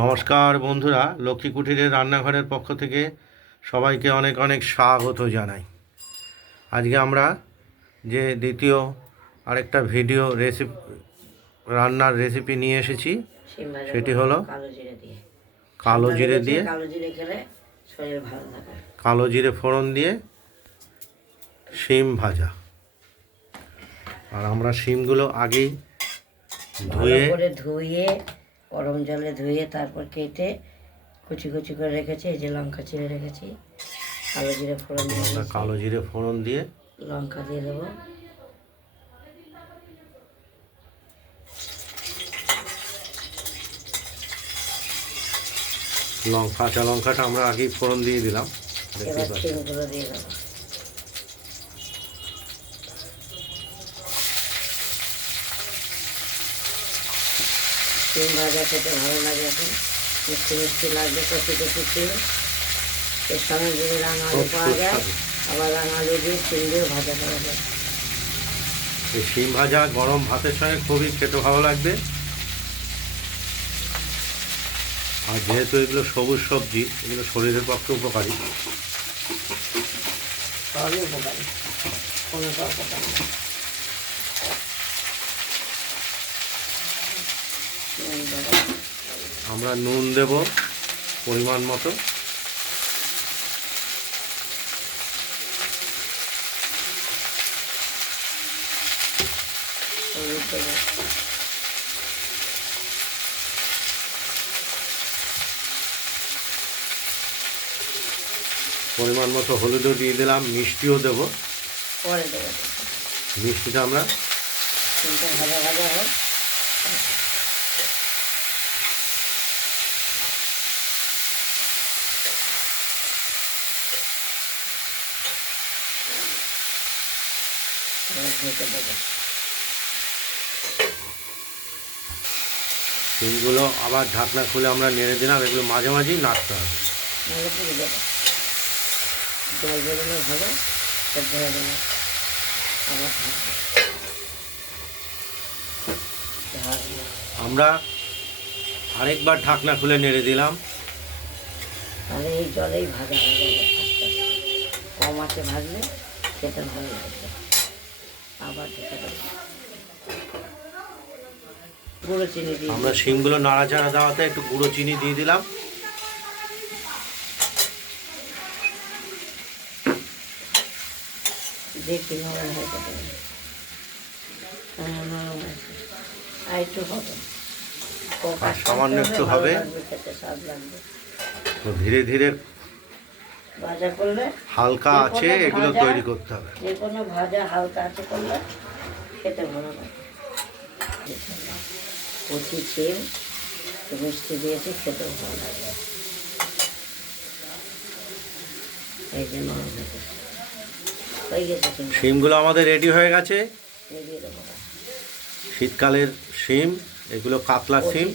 নমস্কার বন্ধুরা, লক্ষ্মী কুটিরের রান্নাঘরের পক্ষ থেকে সবাইকে অনেক অনেক স্বাগত জানাই। আজকে আমরা যে দ্বিতীয় আরেকটা ভিডিও রান্নার রেসিপি নিয়ে এসেছি, সেটি হলো কালো জিরে দিয়ে কালো জিরে ফোড়ন দিয়ে শিম ভাজা। আর আমরা শিমগুলো আগেই ধুয়ে গরম জলে ধুয়ে তারপর কেটে কুচি কুচি করে রেখেছি। এই যে লঙ্কা চিড়ে রেখেছি, কালো জিরে ফোড়ন দিয়ে কালো জিরে ফোড়ন দিয়ে লঙ্কা দিয়ে দেবো। কাঁচা লঙ্কাটা আমরা আগেই ফোড়ন দিয়ে দিলাম। এবার শিমগুলো দিয়ে দেবো। শিম ভাজা খেতে ভালো লাগে, এখন মিষ্টি মিষ্টি লাগবে, কচি কচি শিম। এর সঙ্গে যদি রাঙা আলু পাওয়া যায়, আবার রাঙা আলু দিয়ে শিম দিয়ে ভাজা করা যায়। এই শিম ভাজা গরম ভাতের সঙ্গে খুবই খেতে ভালো লাগবে। আর যেহেতু এগুলো সবুজ সবজি, এগুলো শরীরের পক্ষে উপকারী। সবই উপকারী, কোনো অপকার নেই। আমরা নুন দেব পরিমাণ মতো। পরিমাণ মতো হলুদও দিয়ে দিলাম, মিষ্টিও দেব। পরে দেবো মিষ্টিটা আমরা ভাজা ভাজা হোক। শিমগুলো আবার ঢাকনা খুলে আমরা নেড়ে দিলাম। এগুলো মাঝে মাঝেই নাড়তে হবে। জল বেরোলে ভালো, সেদ্ধ হয়ে গেলে আবার আমরা আরেকবার ঢাকনা খুলে নেড়ে দিলাম। তাহলে এই জলেই ভাজা হয়ে যাবে। কম আছে ভাজলে খেতে ভালো লাগবে। আবার গুঁড়ো চিনি দিয়ে আমরা শিমগুলো নাড়াচাড়া দেওয়াতে একটু গুঁড়ো চিনি দিয়ে দিলাম। দেখি নরম হয়ে যাবে, নরম হয়েছে। আর একটু হবে, সামান্য একটু হবে। খেতে স্বাদ লাগবে। তো ধীরে ধীরে ভাজা করলে হালকা আছে এগুলো তৈরি করতে হবে। যে কোনো ভাজা হালকা আছে করলে খেতে ভালো লাগে। কচি শিম মিষ্টি দিয়েছি, খেতে ভালো লাগে। এই যে নরম হয়ে গেছে শিমগুলো আমাদের রেডি হয়ে গেছে। দিয়ে দেবো শীতকালের শিম, এগুলো কাতলা শিম।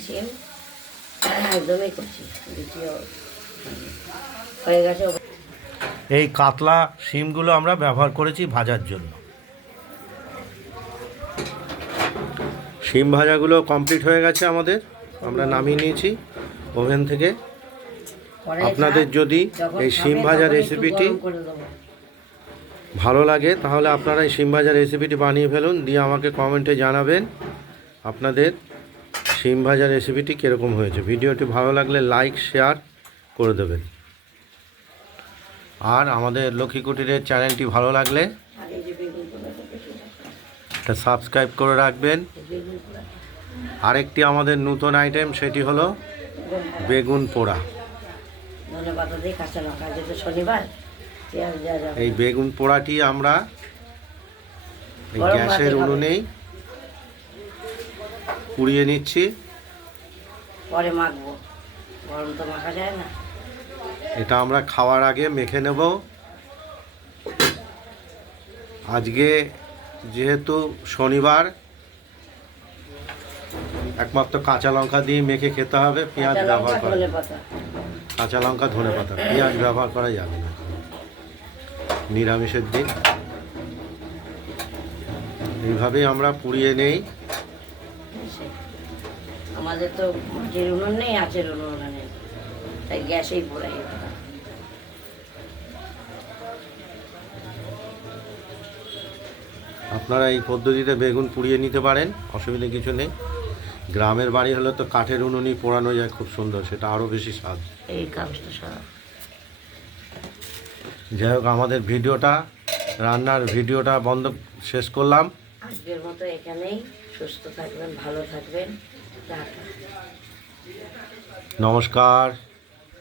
একদমই করছি, দ্বিতীয় হয়ে গেছে। এই কাতলা শিমগুলো আমরা ব্যবহার করেছি ভাজার জন্য। শিম ভাজাগুলো কমপ্লিট হয়ে গেছে আমাদের, আমরা নামিয়ে নিয়েছি ওভেন থেকে। আপনাদের যদি এই শিম ভাজা রেসিপিটি ভালো লাগে, তাহলে আপনারা এই শিম ভাজা রেসিপিটি বানিয়ে ফেলুন, দিয়ে আমাকে কমেন্টে জানাবেন আপনাদের শিম ভাজা রেসিপিটি কীরকম হয়েছে। ভিডিওটি ভালো লাগলে লাইক শেয়ার করে দেবেন। আর আমাদের লক্ষ্মী কুটিরের চ্যানেলটি ভালো লাগলে এটা সাবস্ক্রাইব করে রাখবেন। আরেকটি আমাদের নতুন আইটেম, সেটি হলো বেগুন পোড়া। এই বেগুন পোড়াটি আমরা এই গ্যাসের উনুনেই পুড়িয়ে নিচ্ছি। পরে মাখবো, গরম তো মাখা যায় না। এটা আমরা খাওয়ার আগে মেখে নেব। আজকে যেহেতু শনিবার, একমাত্র কাঁচা লঙ্কা দিয়ে মেখে খেতে হবে। পেঁয়াজ ব্যবহার করা, কাঁচা লঙ্কা ধনেপাতা, পেঁয়াজ ব্যবহার করা যাবে না নিরামিষের দিন। এইভাবেই আমরা পুড়িয়ে নেই। আমাদের তো মাটির উনুন নেই, আঁচের উনুন নেই, তাই গ্যাসেই পোড়াই। আপনারা এই পদ্ধতিতে বেগুন পুড়িয়ে নিতে পারেন, অসুবিধা কিছু নেই। গ্রামের বাড়ি হলে তো কাঠের উনুনই পোড়ানো যায়, খুব সুন্দর, সেটা আরও বেশি স্বাদ। এই কাজটা সারা। যাই হোক, আমাদের ভিডিওটা, রান্নার ভিডিওটা শেষ করলাম। আজকের মতো এখানেই। সুস্থ থাকবেন, ভালো থাকবেন। টাটা। নমস্কার।